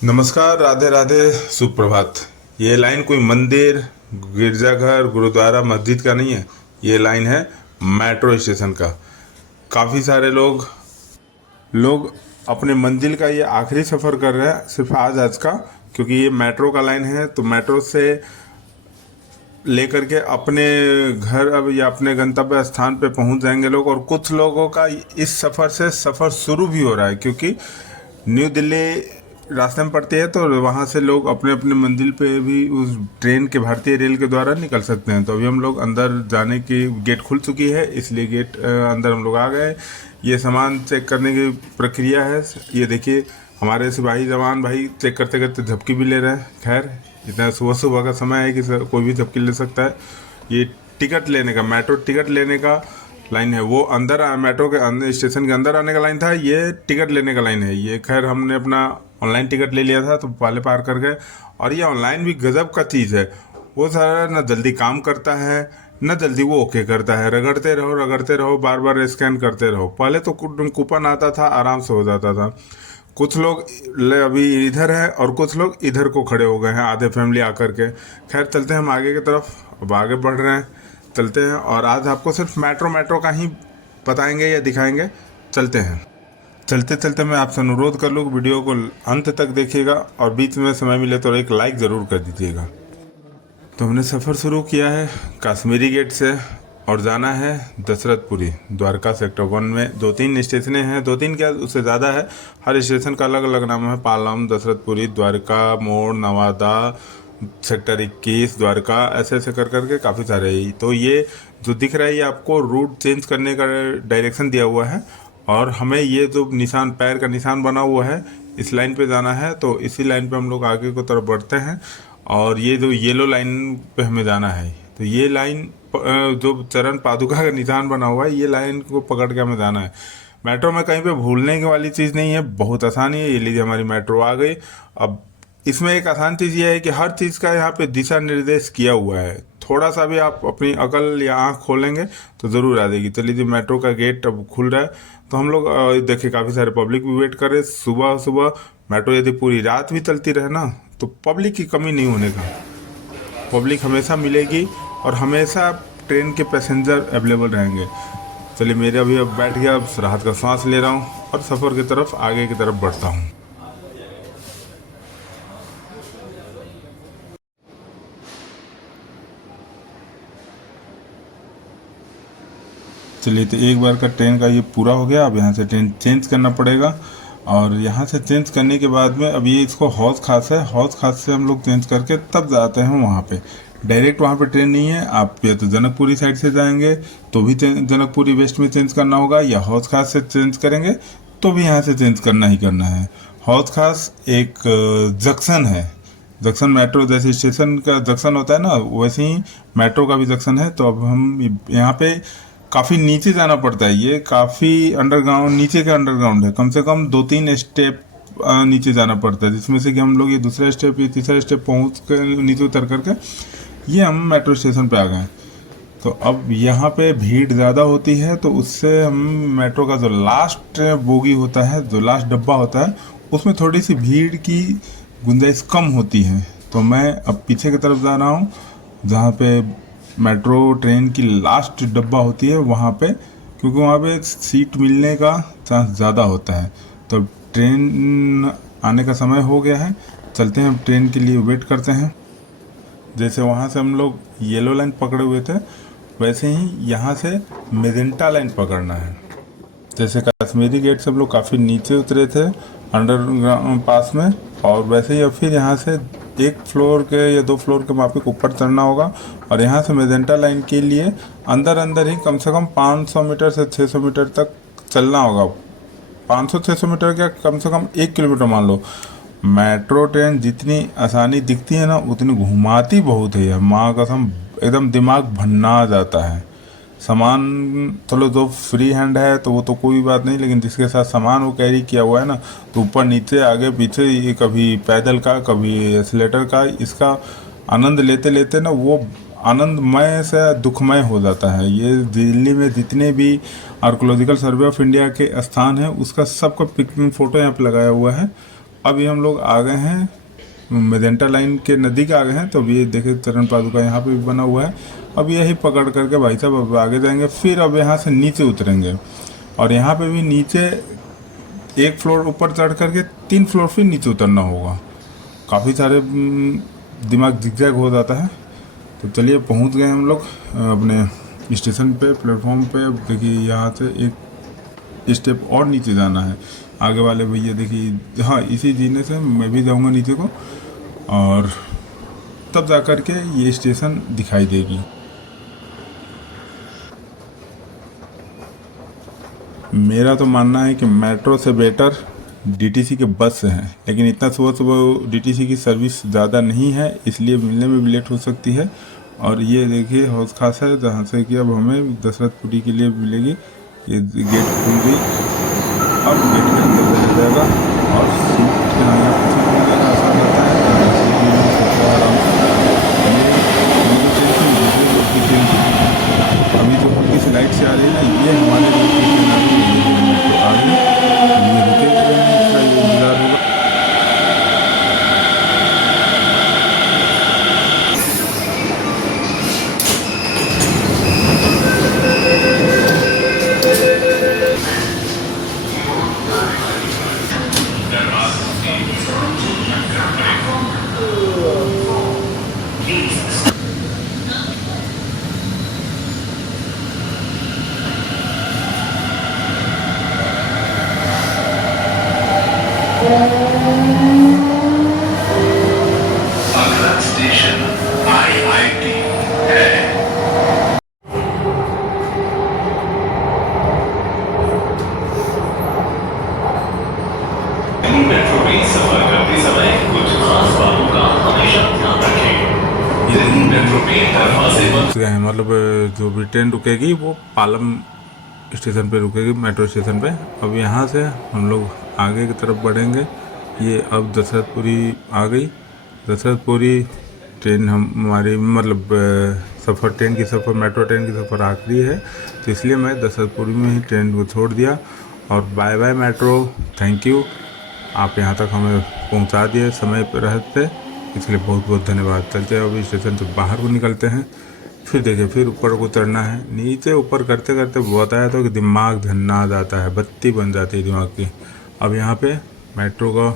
नमस्कार, राधे राधे, सुप्रभात। ये लाइन कोई मंदिर, गिरजाघर, गुरुद्वारा, मस्जिद का नहीं है। ये लाइन है मेट्रो स्टेशन का। काफ़ी सारे लोग लोग अपने मंजिल का ये आखिरी सफ़र कर रहे हैं सिर्फ आज आज का, क्योंकि ये मेट्रो का लाइन है। तो मेट्रो से लेकर के अपने घर अब या अपने गंतव्य स्थान पे पहुंच जाएंगे लोग। और कुछ लोगों का इस सफ़र से सफ़र शुरू भी हो रहा है, क्योंकि न्यू दिल्ली रास्ते में पड़ती है, तो वहाँ से लोग अपने अपने मंजिल पे भी उस ट्रेन के, भारतीय रेल के द्वारा निकल सकते हैं। तो अभी हम लोग अंदर जाने की गेट खुल चुकी है, इसलिए गेट अंदर हम लोग आ गए। ये सामान चेक करने की प्रक्रिया है। ये देखिए, हमारे सिपाही जवान भाई चेक करते करते झपकी भी ले रहे हैं। खैर, इतना सुबह सुबह का समय है कि कोई भी झपकी ले सकता है। ये टिकट लेने का, मेट्रो टिकट लेने का लाइन है। वो अंदर मेट्रो के अंदर, स्टेशन के अंदर आने का लाइन था। ये टिकट लेने का लाइन है। ये खैर हमने अपना ऑनलाइन टिकट ले लिया था, तो पहले पार कर गए। और ये ऑनलाइन भी गजब का चीज़ है। वो सारा ना जल्दी काम करता है, ना जल्दी वो ओके करता है। रगड़ते रहो, बार बार स्कैन करते रहो। पहले तो कूपन आता था, आराम से हो जाता था। कुछ लोग अभी इधर है और कुछ लोग इधर को खड़े हो गए हैं, आधे फैमिली आकर के। खैर, चलते हैं हम आगे की तरफ। अब आगे बढ़ रहे हैं, चलते हैं। और आज आपको सिर्फ मेट्रो का ही बताएंगे या दिखाएंगे। चलते हैं। चलते चलते मैं आपसे अनुरोध कर लूँ, वीडियो को अंत तक देखिएगा और बीच में समय मिले तो एक लाइक ज़रूर कर दीजिएगा। तो हमने सफ़र शुरू किया है कश्मीरी गेट से और जाना है दशरथपुरी। द्वारका सेक्टर 1 में 2-3 स्टेशनें हैं, 2-3 क्या उससे ज़्यादा है। हर स्टेशन का अलग अलग नाम है। पालम, दशरथपुरी, द्वारका मोड़, नवादा, सेक्टर 21, द्वारका, ऐसे ऐसे कर करके काफ़ी सारे ही। तो ये जो दिख रहा है, ये आपको रूट चेंज करने का डायरेक्शन दिया हुआ है। और हमें ये जो निशान, पैर का निशान बना हुआ है, इस लाइन पे जाना है। तो इसी लाइन पे हम लोग आगे की तरफ बढ़ते हैं। और ये जो येलो लाइन पे हमें जाना है, तो ये लाइन जो चरण पादुका का निशान बना हुआ है, ये लाइन को पकड़ के हमें जाना है। मेट्रो में कहीं पे भूलने की वाली चीज़ नहीं है, बहुत आसानी है। ये लीजिए, हमारी मेट्रो आ गई। अब इसमें एक आसान चीज़ ये है कि हर चीज़ का यहाँ पे दिशा निर्देश किया हुआ है। थोड़ा सा भी आप अपनी अकल या आँख खोलेंगे तो ज़रूर आ जाएगी। तो लीजिए, मेट्रो का गेट अब खुल रहा है। तो हम लोग देखिए, काफ़ी सारे पब्लिक भी वेट कर रहे। सुबह सुबह मेट्रो यदि पूरी रात भी चलती रहे ना, तो पब्लिक की कमी नहीं होने का। पब्लिक हमेशा मिलेगी और हमेशा ट्रेन के पैसेंजर अवेलेबल रहेंगे। चलिए, मेरे अभी अब बैठ गया, अब राहत का सांस ले रहा हूँ और सफ़र की तरफ, आगे की तरफ बढ़ता हूँ। चलिए, तो एक बार का ट्रेन का ये पूरा हो गया। अब यहाँ से ट्रेन चेंज करना पड़ेगा। और यहाँ से चेंज करने के बाद में अब ये इसको हौज खास है, हौज खास से हम लोग चेंज करके तब जाते हैं वहाँ पे। डायरेक्ट वहाँ पे ट्रेन नहीं है। आप या तो जनकपुरी साइड से जाएंगे तो भी जनकपुरी वेस्ट में चेंज करना होगा, या हौज खास से चेंज करेंगे तो भी यहाँ से चेंज करना ही करना है। हौज खास एक जंक्शन है। जंक्शन मेट्रो जैसे स्टेशन का जंक्शन होता है ना, वैसे ही मेट्रो का भी जंक्शन है। तो अब हम यहाँ पे काफ़ी नीचे जाना पड़ता है। ये काफ़ी अंडरग्राउंड, नीचे का अंडरग्राउंड है। कम से कम 2-3 स्टेप नीचे जाना पड़ता है, जिसमें से कि हम लोग ये दूसरा स्टेप, ये तीसरा स्टेप पहुँच कर नीचे उतर करके ये हम मेट्रो स्टेशन पे आ गए। तो अब यहाँ पे भीड़ ज़्यादा होती है, तो उससे हम मेट्रो का जो लास्ट बोगी होता है, जो लास्ट डब्बा होता है, उसमें थोड़ी सी भीड़ की गुंजाइश कम होती है। तो मैं अब पीछे की तरफ जा रहा हूँ, जहाँ पे मेट्रो ट्रेन की लास्ट डब्बा होती है वहाँ पे, क्योंकि वहाँ पे सीट मिलने का चांस ज़्यादा होता है। तो ट्रेन आने का समय हो गया है, चलते हैं, ट्रेन के लिए वेट करते हैं। जैसे वहाँ से हम लोग येलो लाइन पकड़े हुए थे, वैसे ही यहाँ से मेजेंटा लाइन पकड़ना है। जैसे कश्मीरी गेट से हम लोग काफ़ी नीचे उतरे थे अंडरग्राउंड पास में, और वैसे ही अब फिर यहाँ से 1 फ्लोर के या 2 फ्लोर के माफिक ऊपर चढ़ना होगा। और यहाँ से मेजेंटा लाइन के लिए अंदर अंदर ही कम से कम 500 मीटर से 600 मीटर तक चलना होगा। 500-600 मीटर क्या, कम से कम 1 किलोमीटर मान लो। मेट्रो ट्रेन जितनी आसानी दिखती है ना, उतनी घुमाती बहुत है। माँ कसम, एकदम दिमाग भन्ना जाता है। सामान चलो जो फ्री हैंड है तो वो तो कोई बात नहीं, लेकिन जिसके साथ सामान वो कैरी किया हुआ है ना, तो ऊपर नीचे आगे पीछे, ये कभी पैदल का, कभी एस्लेटर का, इसका आनंद लेते लेते ना वो आनंदमय से दुखमय हो जाता है। ये दिल्ली में जितने भी आर्कोलॉजिकल सर्वे ऑफ इंडिया के स्थान हैं, उसका सबका पिक फ़ोटो यहाँ पे लगाया हुआ है। अभी हम लोग आ गए हैं मेजेंटा लाइन के नज़दीक आ गए हैं। तो अभी देखिए चरण पादुका यहाँ पे भी बना हुआ है। अब यही पकड़ करके भाई साहब अब आगे जाएंगे, फिर अब यहाँ से नीचे उतरेंगे और यहाँ पे भी नीचे एक फ्लोर ऊपर चढ़ करके 3 फ्लोर फिर नीचे उतरना होगा। काफ़ी सारे दिमाग जिगजैग हो जाता है। तो चलिए पहुँच गए हम लोग अपने स्टेशन पे, प्लेटफॉर्म पे। अब देखिए यहाँ से एक स्टेप और नीचे जाना है। आगे वाले भैया देखिए, हाँ इसी जीने से मैं भी जाऊँगा नीचे को और तब जा कर के ये स्टेशन दिखाई देगी। मेरा तो मानना है कि मेट्रो से बेटर डीटीसी के बस हैं, लेकिन इतना सुबह सुबह डीटीसी की सर्विस ज़्यादा नहीं है, इसलिए मिलने में भी लेट हो सकती है। और ये देखिए हौज खास है जहाँ से कि अब हमें दशरथपुरी के लिए मिलेगी। ये गेट खुल गई, अब गेट के अंदर चला जाएगा और सीट यहाँ पीछे भी मिलेगा, आसान रहता है आराम से। अभी जो हल्की सी लाइट से आ रही है ना, ये हमारे आ रही है, ये रुकेगा इसका ये इंतजार होगा। अगला स्टेशन IIT है। मेट्रो में सफर करते समय कुछ खास बातों का हमेशा ध्यान रखें। दिल्ली मेट्रो में दरवाजे बंद हैं, मतलब जो भी ट्रेन रुकेगी वो पालम स्टेशन पे रुकेगी, मेट्रो स्टेशन पे। अब यहाँ से हम लोग आगे की तरफ बढ़ेंगे। ये अब दशरथपुरी आ गई। दशरथपुरी ट्रेन हमारी मतलब सफ़र ट्रेन की सफ़र मेट्रो ट्रेन की सफ़र आखिरी है, तो इसलिए मैं दशरथपुरी में ही ट्रेन को छोड़ दिया। और bye bye metro, thank you, आप यहाँ तक हमें पहुँचा दिए समय पर रहते, इसलिए बहुत बहुत धन्यवाद। चलते हैं अभी स्टेशन से बाहर को निकलते हैं। फिर देखिए फिर ऊपर को चढ़ना है। नीचे ऊपर करते करते बताया तो कि दिमाग धन्ना जाता है, बत्ती बन जाती है दिमाग की। अब यहाँ पे मेट्रो का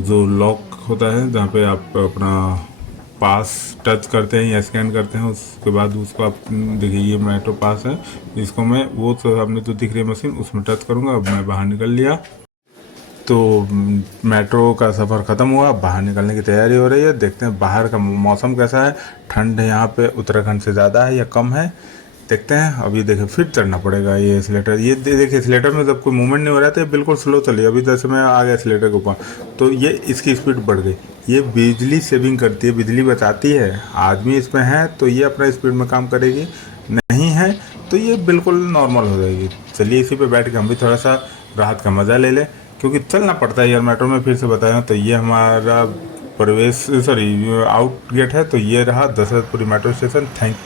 जो लॉक होता है, जहाँ पे आप अपना पास टच करते हैं या स्कैन करते हैं, उसके बाद उसको आप देखिए ये मेट्रो पास है, इसको मैं वो सामने जो दिख रही है मशीन उसमें टच करूँगा। अब मैं बाहर निकल लिया, तो मेट्रो का सफ़र ख़त्म हुआ, बाहर निकलने की तैयारी हो रही है। देखते हैं बाहर का मौसम कैसा है, ठंड यहाँ पे उत्तराखंड से ज़्यादा है या कम है, देखते हैं। अभी देखिए फिर चढ़ना पड़ेगा ये एस्केलेटर। ये देखिए एस्केलेटर में जब कोई मूवमेंट नहीं हो रहा था, बिल्कुल स्लो चलिए। अभी जैसे मैं आ गया एस्केलेटर के ऊपर, तो ये इसकी स्पीड बढ़ गई। ये बिजली सेविंग करती है, बिजली बचाती है। आदमी इसमें है तो ये अपना स्पीड में काम करेगी, नहीं है तो ये बिल्कुल नॉर्मल हो जाएगी। चलिए इसी पे बैठ के हम भी थोड़ा सा राहत का मज़ा ले लें, क्योंकि चलना पड़ता है यार मेट्रो में। फिर से बताया तो ये हमारा आउट गेट है। तो ये रहा दशरथपुरी मेट्रो स्टेशन। थैंक